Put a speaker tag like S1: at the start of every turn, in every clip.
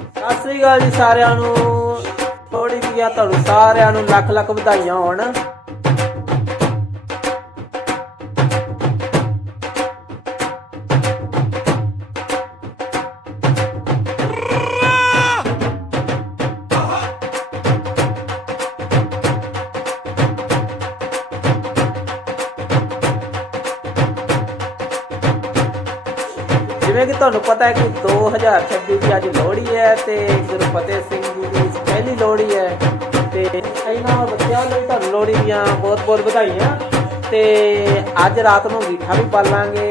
S1: ਸਤਿ ਸ੍ਰੀ ਅਕਾਲ ਜੀ ਸਾਰਿਆਂ ਨੂੰ। ਥੋੜੀ ਦੀਆਂ ਤੁਹਾਨੂੰ ਸਾਰਿਆਂ ਨੂੰ ਲੱਖ ਲੱਖ ਵਧਾਈਆਂ ਹੋਣ। ਤੁਹਾਨੂੰ ਪਤਾ ਹੈ ਕਿ 2026 ਦੀ ਅੱਜ ਲੋਹੜੀ ਹੈ ਤੇ ਗੁਰੂ ਫਤਿਹ ਸਿੰਘ ਜੀ ਦੀ ਪਹਿਲੀ ਲੋਹੜੀ ਹੈ ਤੇ ਇਹਨਾਂ ਬੱਚਿਆਂ ਲਈ ਤੁਹਾਨੂੰ ਲੋਹੜੀ ਦੀਆਂ ਬਹੁਤ ਬਹੁਤ ਵਧਾਈਆਂ ਤੇ ਅੱਜ ਰਾਤ ਨੂੰ ਮੀਠਾ ਵੀ ਪਾਲਾਂਗੇ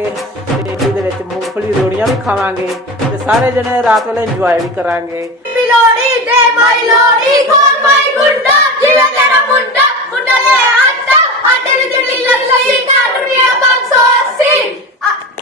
S1: ਤੇ ਇਹਦੇ ਵਿੱਚ ਮੂੰਗਫਲੀ ਰੋੜੀਆਂ ਵੀ ਖਾਵਾਂਗੇ ਤੇ ਸਾਰੇ ਜਣੇ ਰਾਤ ਵੇਲੇ ਇੰਜੋਏ ਵੀ ਕਰਾਂਗੇ।
S2: ਮਿਲੋੜੀ ਦੇ ਮਾਈ ਲੋੜੀ ਖੋਲ ਮਾਈ ਗੁੰਡਾ ਜਿਵੇਂ ਤੇਰਾ ਮੁੰਡਾ ਮੁੰਡਾ ਲੈ ਆਟਾ ਆਟੇ ਦੀ ਜੜੀ ਲੱਗ ਲਈ ਕਾਟ ਰੁਪਿਆ 580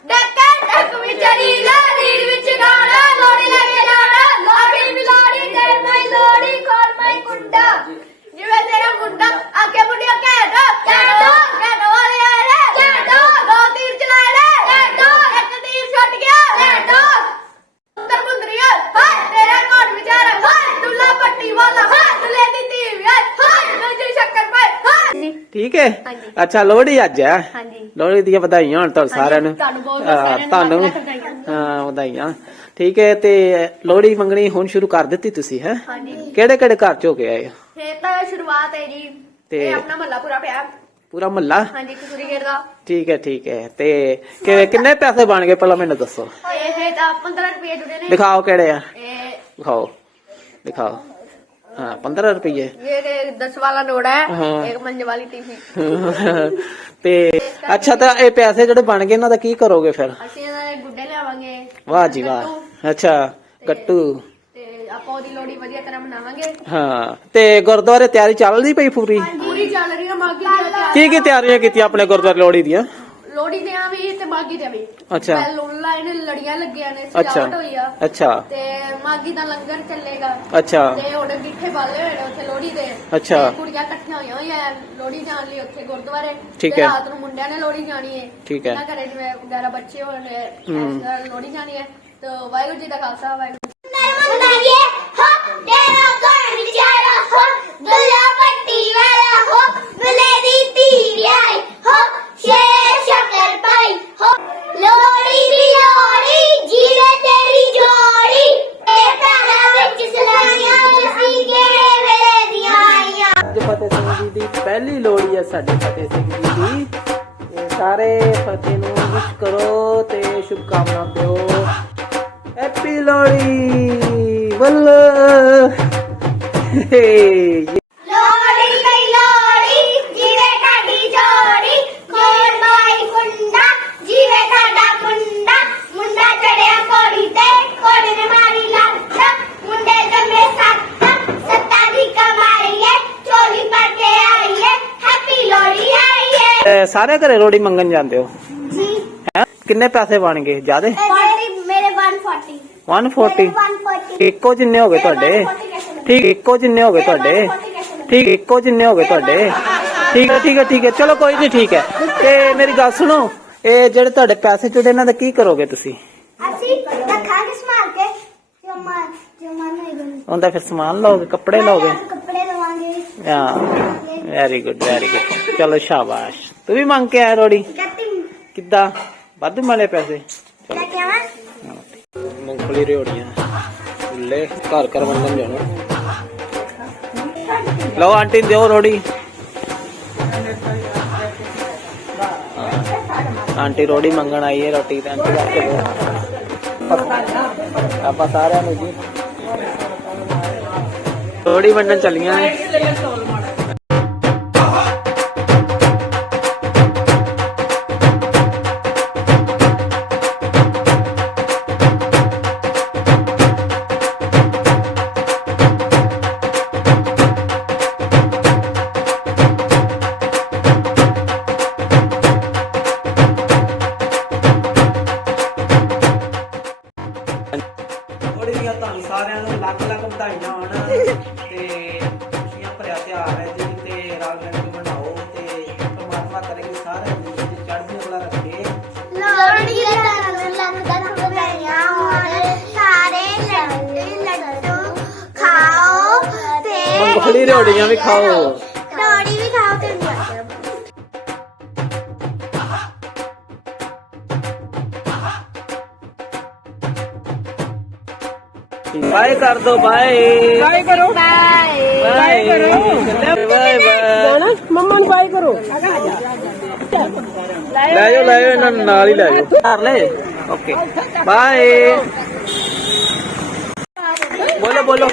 S2: ਡੱਕਨ ਡੱਕ ਵਿੱਚ ਰੀਲਾ ਰੀਲ ਵਿੱਚ ਗਾਣਾ ਲੋੜੀ ਲੈ ਕੇ ਜਾਣਾ ਲੋੜੀ ਮਿਲੋੜੀ ਦੇ ਮਾਈ ਲੋੜੀ ਖੋਲ ਮਾਈ ਗੁੰਡਾ ਜਿਵੇਂ ਤੇਰਾ ਮੁੰਡਾ ਅੱਗੇ ਮੁੰਡਿਆ ਕਹਿ ਦੋ ਕਹਿ ਦੋ ਕਹਿ ਦੋ ਵਾਲੇ ਆਲੇ ਕਹਿ ਦੋ ਦੋ ਤੀਰ ਚਲਾ ਲੈ ਕਹਿ ਦੋ ਇੱਕ ਤੀਰ ਛੱਡ ਗਿਆ ਕਹਿ ਦੋ ਉੱਤਰ ਮੁੰਦਰੀਆ ਹਾਏ ਤੇਰਾ ਕੋਣ ਵਿਚਾਰ ਹਾਏ ਦੁੱਲਾ ਪੱਟੀ ਵਾਲਾ ਹਾਏ ਦੁੱਲੇ ਦੀ ਧੀ ਹਾਏ ਹਾਏ ਨੰਜਰੀ ਸ਼ੱਕਰ ਪਾਏ ਹਾਏ
S1: ਠੀਕ ਹੈ?
S2: ਹਾਂਜੀ।
S1: ਅੱਛਾ ਲੋਹੜੀ ਅੱਜ ਹੈ?
S2: ਹਾਂਜੀ।
S1: ਲੋਹੜੀ ਦੀਆਂ ਵਧਾਈਆਂ ਹੋਣ ਤੁਹਾਨੂੰ ਸਾਰਿਆਂ ਨੂੰ।
S2: ਤੁਹਾਨੂੰ ਬਹੁਤ
S1: ਹਾਂ,
S2: ਸਾਰਿਆਂ ਨੂੰ
S1: ਤੁਹਾਨੂੰ
S2: ਲੱਖ ਲੱਖ ਵਧਾਈਆਂ।
S1: ਹਾਂ ਵਧਾਈਆਂ। ਠੀਕ ਹੈ ਤੇ ਲੋਹੜੀ ਮੰਗਣੀ ਹੁਣ ਸ਼ੁਰੂ ਕਰ ਦਿੱਤੀ ਤੁਸੀਂ ਹੈ?
S2: ਹਾਂਜੀ।
S1: ਕਿਹੜੇ ਕਿਹੜੇ ਘਰ ਚ ਹੋ ਕੇ ਆਏ ਹੋ?
S2: ਤਾਂ ਸ਼ੁਰੂਆਤ ਹੈ ਜੀ।
S1: ਤੇ-
S2: ਇਹ ਆਪਣਾ ਮੱਲਾ ਪੂਰਾ ਪਿਆ।
S1: ਪੂਰਾ ਮਹੱਲਾ?
S2: ਹਾਂਜੀ ਕਸੂਰੀ ਗੇਟ ਦਾ।
S1: ਠੀਕ ਹੈ ਠੀਕ ਹੈ। ਤੇ ਕਿ- ਕਿੰਨੇ ਪੈਸੇ ਬਣ ਗਏ? ਪਹਿਲਾਂ ਮੈਨੂੰ ਦੱਸੋ।
S2: ਇਹ ਤਾਂ 15 ਰੁਪਏ ਜੁੜੇ ਨੇ।
S1: ਦਿਖਾਓ ਕਿਹੜੇ ਆ।
S2: ਇਹ
S1: ਦਿਖਾਓ। ਦਿਖਾਓ। ਹਾਂ 15 ਰੁਪਏ
S2: ये रे दस वाला नोट है
S1: हाँ।
S2: एक मंज वाली टीवी
S1: ਤੇ ਅੱਛਾ ਤਾਂ ਇਹ ਪੈਸੇ ਜਿਹੜੇ ਬਣ ਗਏ ਇਹਨਾਂ ਦਾ ਕੀ ਕਰੋਗੇ ਫਿਰ
S2: ਅਸੀਂ ਇਹਨਾਂ ਦੇ ਗੁੱਡੇ ਲਿਆਵਾਂਗੇ
S1: ਵਾਹ ਜੀ ਵਾਹ ਅੱਛਾ ਗੱਟੂ
S2: ਤੇ ਆਪਾਂ ਉਹਦੀ ਲੋੜੀ ਵਧੀਆ ਤਰ੍ਹਾਂ ਮਨਾਵਾਂਗੇ
S1: ਹਾਂ ਤੇ ਗੁਰਦੁਆਰੇ ਤਿਆਰੀ ਚੱਲਦੀ ਪਈ ਪੂਰੀ
S2: ਪੂਰੀ ਚੱਲ ਰਹੀ ਹੈ ਮਾਗੀ ਦੀ ਤਿਆਰੀ।
S1: ਕੀ ਕੀ ਤਿਆਰੀਆਂ ਕੀਤੀਆਂ ਆਪਣੇ ਗੁਰਦੁਆਰੇ ਲੋਹੜੀ ਦੀਆਂ
S2: ਲੋੜੀ ਦੇ ਆ ਵੀ ਤੇ ਮਾਗੀ ਦੇ ਵੀ।
S1: ਅੱਛਾ।
S2: ਲਾਈਨ ਲੜੀਆਂ ਲੱਗੀਆਂ ਨੇ ਸਜਾਵਟ ਹੋਈ ਆ।
S1: ਅੱਛਾ।
S2: ਤੇ ਮਾਗੀ ਦਾ ਲੰਗਰ ਚੱਲੇਗਾ।
S1: ਅੱਛਾ।
S2: ਤੇ ਉਹਦੇ ਗਿੱਠੇ ਬਾਲੇ ਹੋਏ ਨੇ ਉੱਥੇ ਲੋੜੀ ਦੇ।
S1: ਅੱਛਾ।
S2: ਤੇ ਕੁੜੀਆਂ ਇਕੱਠੀਆਂ ਹੋਈਆਂ ਹੋਈਆਂ ਲੋੜੀ ਜਾਣ ਲਈ ਉੱਥੇ ਗੁਰਦੁਆਰੇ।
S1: ਠੀਕ ਹੈ।
S2: ਰਾਤ ਨੂੰ ਮੁੰਡਿਆਂ ਨੇ ਲੋੜੀ ਜਾਣੀ ਹੈ
S1: ਠੀਕ ਹੈ।
S2: ਘਰੇ ਜਿਵੇਂ 11 ਬੱਚੇ ਹੋਣ ਲੋੜੀ ਜਾਣੀ ਹੈ ਤੇ ਵਾਹਿਗੁਰੂ ਜੀ ਦਾ ਖਾਲਸਾ ਵਾਹਿਗੁਰੂ
S1: ਸਾਡੇ ਫਤਿਹ ਸਿੰਘ ਜੀ ਦੀ। ਸਾਰੇ ਫਤਿਹ ਨੂੰ ਵਿਸ਼ ਕਰੋ ਤੇ ਸ਼ੁਭ ਕਾਮਨਾ ਦਿਓ। ਹੈਪੀ ਲੋਹੜੀ ਵੱਲ।
S3: ਲੋੜੀ ਲਈ ਲੋੜੀ ਜੀਵੇ ਤੁਹਾਡੀ ਜੋੜੀ ਕੋਰ ਮਾਈ ਕੁੰਡਾ ਜੀਵੇ ਤੁਹਾਡਾ ਮੁੰਡਾ ਮੁੰਡਾ ਚੜਿਆ ਕੋੜੀ ਤੇ ਕੋੜੀ ਨੇ ਮਾਰੀ ਲੱਤ ਮੁੰਡੇ ਜੰਮੇ ਸੱਤ ਸੱਤਾ ਦੀ ਕਮਾਈ ਏ ਚੋਲੀ ਪਾ ਕੇ ਆਈ ਏ ਹੈਪੀ ਲੋੜੀ ਆਈ ਏ
S1: ਤੇ ਸਾਰੇ ਘਰੇ ਲੋਹੜੀ ਮੰਗਣ ਜਾਂਦੇ ਹੋ?
S3: ਜੀ।
S1: ਹੈਂ? ਕਿੰਨੇ ਪੈਸੇ ਬਣ ਗਏ ਜਿਆਦੇ
S3: ਮੇਰੇ 140
S1: 140
S3: 140
S1: ਇੱਕੋ ਜਿੰਨੇ ਹੋ ਗਏ ਤੁਹਾਡੇ? ਠੀਕ ਇੱਕੋ ਜਿੰਨੇ ਹੋ ਗਏ ਤੁਹਾਡੇ? ਠੀਕ ਇੱਕੋ ਜਿੰਨੇ ਹੋ ਗਏ ਤੁਹਾਡੇ? ਠੀਕ ਹੈ ਠੀਕ ਹੈ ਠੀਕ ਹੈ। ਚਲੋ ਕੋਈ ਨਹੀਂ ਠੀਕ ਹੈ। ਤੇ ਮੇਰੀ ਗੱਲ ਸੁਣੋ ਇਹ ਜਿਹੜੇ ਤੁਹਾਡੇ ਪੈਸੇ ਜੁੜੇ ਇਹਨਾਂ ਦਾ ਕੀ ਕਰੋਗੇ ਤੁਸੀਂ?
S3: ਅਸੀਂ ਰੱਖਾਂਗੇ ਸਮਾਰ ਕੇ ਜਮਾ ਜਮਾ ਨਹੀਂ ਗਈ
S1: ਉਹਦਾ ਫਿਰ ਸਮਾਨ ਲਓਗੇ ਕੱਪੜੇ ਲਓਗੇ?
S3: ਕੱਪੜੇ ਲਵਾਂਗੇ।
S1: ਹਾਂ ਵੈਰੀ ਗੁੱਡ ਵੈਰੀ ਗੁੱਡ ਚਲੋ ਸ਼ਾਬਾਸ਼। ਤੂੰ ਵੀ ਮੰਗ ਕੇ ਆਇਆ ਰੋੜੀ। ਕਿੱਦਾਂ? ਵਾਧੂ ਮਿਲੇ ਪੈਸੇ।
S3: ਲੈ ਕੇ ਆਵਾਂ।
S1: ਮੂੰਗਫਲੀ ਰਿਓੜੀਆਂ। ਫੁੱਲੇ ਘਰ ਘਰ ਵੰਡਣ ਜਾਣਾ। ਲਓ ਆਂਟੀ ਦਿਓ ਰੋੜੀ। ਆਂਟੀ ਰੋੜੀ ਮੰਗਣ ਆਈ ਹੈ ਰੋਟੀ ਤੇ ਆਂਟੀ ਵਾਸਤੇ ਦਿਓ। ਆਪਾਂ ਸਾਰਿਆਂ ਨੂੰ ਜੀ। ਰੋੜੀ ਵੰਡਣ ਚੱਲੀਆਂ ਨੇ। ਸਾਰਿਆਂ ਨੂੰ ਲੱਖ ਲੱਖ ਵਧਾਈਆਂ ਹੋਣ ਤੇ ਖੁਸ਼ੀਆਂ ਭਰਿਆ ਤਿਉਹਾਰ ਹੈ ਜੀ ਤੇ ਰਲ ਮਿਲ ਕੇ ਮਨਾਓ ਤੇ ਪਰਮਾਤਮਾ ਕਰੇ ਕਿ ਸਾਰੇ ਦੇਸ਼ ਦੀ ਚੜ੍ਹਦੀ ਕਲਾ ਰੱਖੇ।
S3: ਲੋਹੜੀ ਲੱਖ ਲੱਖ ਵਧਾਈਆਂ ਹੋਣ ਸਾਰੇ ਲੱਡੂ
S1: ਲੱਡੂ ਖਾਓ ਤੇ ਲੋਹੜੀ
S3: ਰੋੜੀਆਂ ਵੀ ਖਾਓ।
S1: ਬਾਏ ਕਰ ਦੋ ਬਾਏ।
S4: ਬਾਏ ਕਰੋ।
S3: Bye
S1: bye. Bye bye.
S4: ਜਾਣਾ ਮੰਮਾ ਨੂੰ ਬਾਏ ਕਰੋ।
S1: ਲੈ ਜਾਓ ਲੈ ਜਾਓ ਇਹਨਾਂ ਨਾਲ ਹੀ ਲੈ ਜਾਓ। ਕਰ ਲੈ। ਓਕੇ। ਬਾਏ। ਬੋਲੋ ਬੋਲੋ।